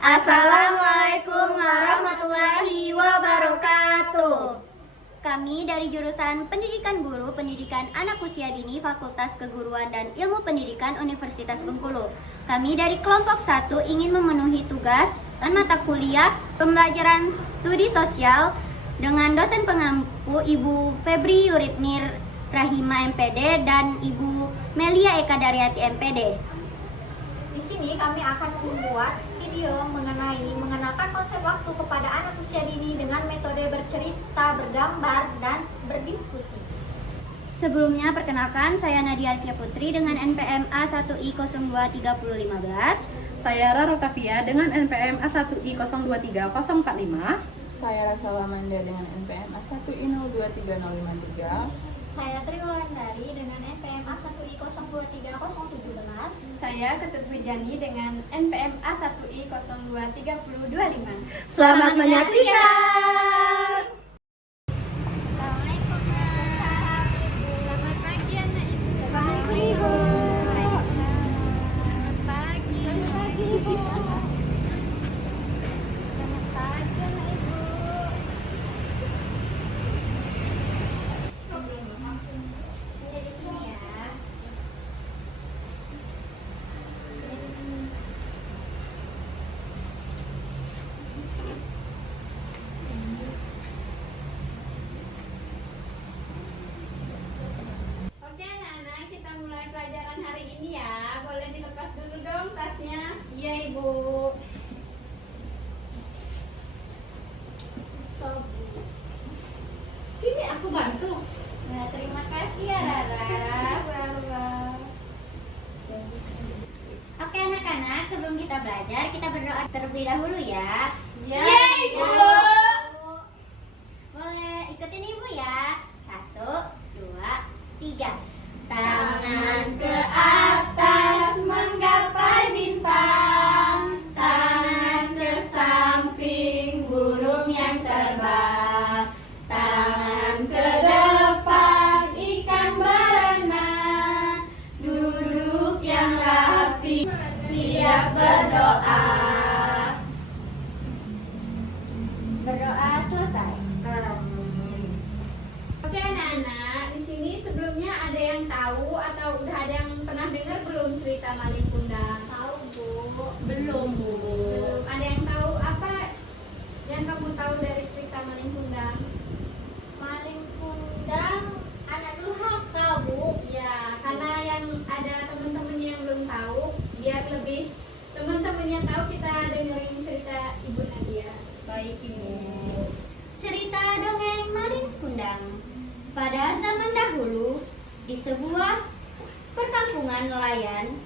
Assalamualaikum warahmatullahi wabarakatuh. Kami dari jurusan Pendidikan Guru, Pendidikan Anak Usia Dini, Fakultas Keguruan dan Ilmu Pendidikan Universitas Bengkulu. Kami dari kelompok 1 ingin memenuhi tugas mata kuliah pembelajaran studi sosial dengan dosen pengampu Ibu Febri Yuritnir Rahima MPD dan Ibu Melia Eka Daryati MPD. Di sini kami akan membuat video mengenalkan konsep waktu kepada anak usia dini dengan metode bercerita, bergambar, dan berdiskusi. Sebelumnya perkenalkan, saya Nadia Alfia Putri dengan NPM A1I023015. Saya Rara Tafia dengan NPM A1I023045. Saya Rasa Lamanda dengan NPM A1I023053. Saya Tri Wulandari dengan NPM A1I023017. Saya Ketut Wijani dengan NPM A1I023025. Selamat menyaksikan. Assalamualaikum. Selamat pagi anak ibu. Selamat pagi. Selamat pagi. Selamat pagi, Ibu. Selamat pagi anak ibu. Dari sini ya. Oke anak-anak, kita mulai pelajaran hari ini ya. Boleh dilepas dulu dong tasnya. Iya, Ibu. Sini aku bantu. Nah, terima kasih ya Rara. Oke anak-anak, sebelum kita belajar, kita berdoa terlebih dahulu ya. Ya, Ibu. Boleh ikutin Ibu ya. 1, 2, 3. Tangan ke atas menggapai bintang, tangan ke samping burung yang terbang, tangan ke depan ikan berenang, duduk yang rapi, siap berdoa. Berdoa selesai. Oke anak-anak, di sini sebelumnya ada yang tahu atau udah ada yang pernah dengar belum cerita Maling Kundang? tahu, Bu. Belum, Bu. Belum. Ada yang tahu apa yang kamu tahu dari cerita Maling Kundang? Maling Kundang anak durhaka, Bu. Ya, karena yang ada teman-teman yang belum tahu, biar lebih teman-temannya tahu, kita dengerin cerita Ibu Nadia. Baik, Ibu. Cerita dongeng Maling Kundang. Pada zaman dahulu, di sebuah perkampungan nelayan,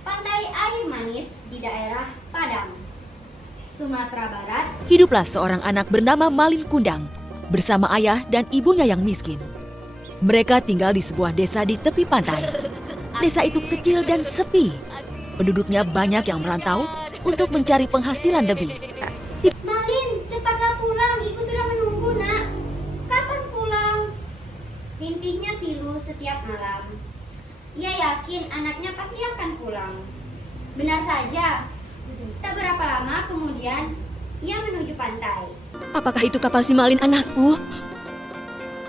pantai air manis di daerah Padang, Sumatera Barat. Hiduplah seorang anak bernama Malin Kundang bersama ayah dan ibunya yang miskin. Mereka tinggal di sebuah desa di tepi pantai. Desa itu kecil dan sepi. Penduduknya banyak yang merantau untuk mencari penghasilan lebih. Malin, cepatlah pulang, ibu sudah menunggu nak. Kapan pulang? Rintihnya pilu setiap malam. Ia yakin anaknya pasti akan pulang. Benar saja. Tak berapa lama kemudian, ia menuju pantai. Apakah itu kapal si Malin anakku?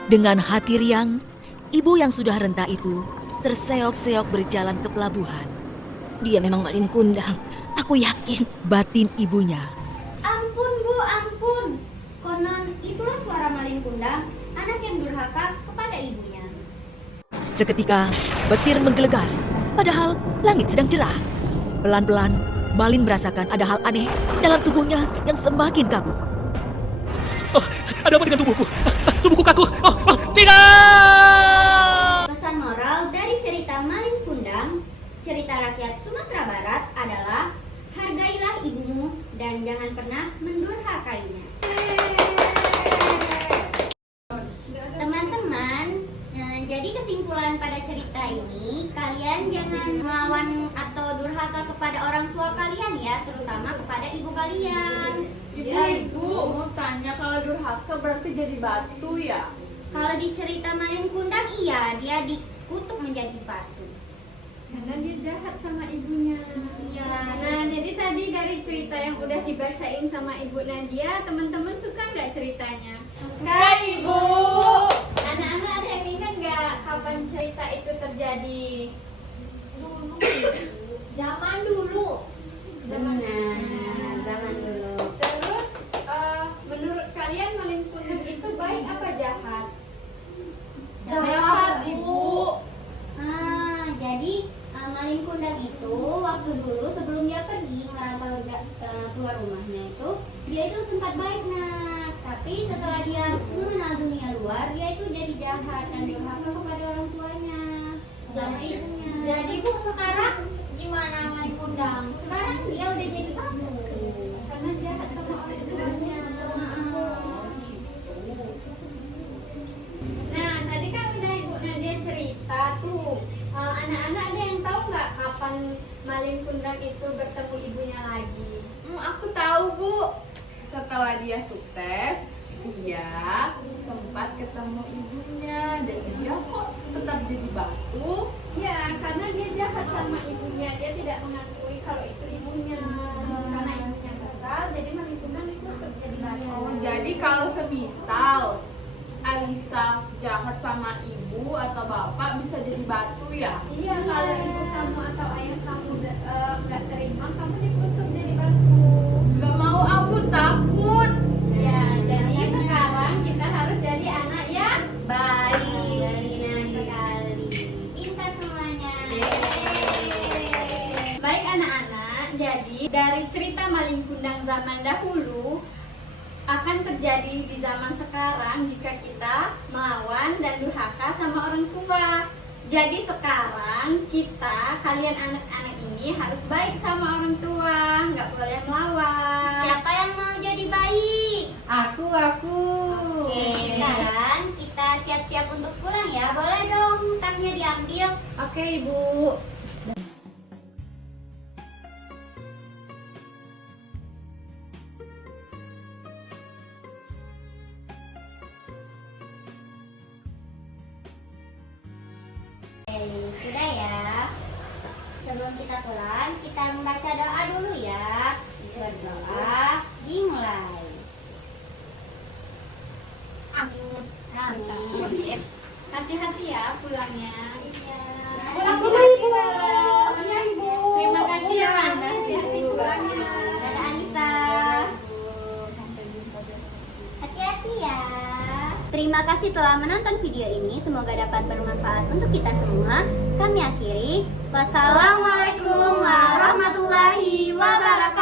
Dengan hati riang, ibu yang sudah renta itu terseok-seok berjalan ke pelabuhan. Dia memang Malin Kundang, aku yakin. Batin ibunya. Ampun Bu, ampun. Konon itulah suara Malin Kundang, anak yang durhaka kepada ibunya. Seketika, petir menggelegar, padahal langit sedang cerah. Pelan-pelan, Malin merasakan ada hal aneh dalam tubuhnya yang semakin kaku. Oh, ada apa dengan tubuhku? Tubuhku kaku. Tidak! Pesan moral dari cerita Malin Kundang, cerita rakyat Sumatera Barat adalah hargailah ibumu dan jangan pernah mendurhakainya. Teman-teman, jadi kesimpulan pada cerita ini, kalian jangan melawan atau durhaka kepada orang tua kalian ya, terutama kepada ibu kalian. Iya, Ibu. Mau tanya, kalau durhaka berarti jadi batu ya? Kalau di cerita Malin Kundang iya, dia dikutuk menjadi batu. Karena dia jahat sama ibunya. Ya, Nah, jadi tadi dari cerita yang udah dibacain sama Ibu Nadia, teman-teman suka nggak ceritanya? Suka Ibu. Anak-anak ada yang ingat nggak kapan cerita itu terjadi? Zaman dulu. benar, zaman dulu. Terus, menurut kalian Malin Kundang itu baik apa jahat? Jahat Ibu. Jadi Malin Kundang itu waktu dulu sebelum dia pergi merantau keluar rumahnya itu, dia itu sempat baik nak, tapi setelah dia mengenal dunia luar, dia itu jadi jahat dan durhaka kepada orang tuanya, sama ibunya. Jadi Bu, sekarang gimana Malin Kundang? Sekarang dia udah jadi batu. Karena jahat sama orang tuanya. Nah, tadi kan udah Ibu Nadia cerita tuh. Anak-anak ada yang tahu nggak kapan Malin Kundang itu bertemu ibunya lagi? Aku tahu Bu, setelah dia sukses, dia sempat ketemu ibunya dan dia kok tetap jadi batu. Ya, karena dia jahat sama ibunya. Dia tidak mengakui kalau itu ibunya. Karena ibunya kesal, jadi Malin Kundang itu tetap jadi batu. Oh, jadi kalau semisal Alisa jahat sama ibu atau bapak bisa jadi batu ya? Iya, kalau ibu kamu atau ayah kamu nggak terima, kamu dikutuk jadi batu. Gak mau, aku takut. Ya, jadi sekarang kita harus jadi anak yang Baik, benar sekali. Pintar semuanya. baik anak-anak. Jadi dari cerita Malin Kundang zaman dahulu akan terjadi di zaman sekarang jika kita melawan dan durhaka sama orang tua. Jadi sekarang kalian anak-anak ini harus baik sama orang tua, nggak boleh melawan. Siapa yang mau jadi baik? Aku. Oke, sekarang kita siap-siap untuk pulang ya. Boleh dong tasnya diambil. Oke Ibu. Sudah ya. Sebelum kita pulang, kita membaca doa dulu ya. Berdoa, dimulai. Amin. Amin. Hati-hati ya pulangnya. Iya. Pulang Ibu. Iya Ibu. Terima kasih ya Anda. Hati-hati pulangnya. Dadah Anissa. Hati-hati ya. Terima kasih telah menonton video ini. Semoga dapat bermanfaat untuk kita semua. Kami akhiri. Wassalamualaikum warahmatullahi wabarakatuh.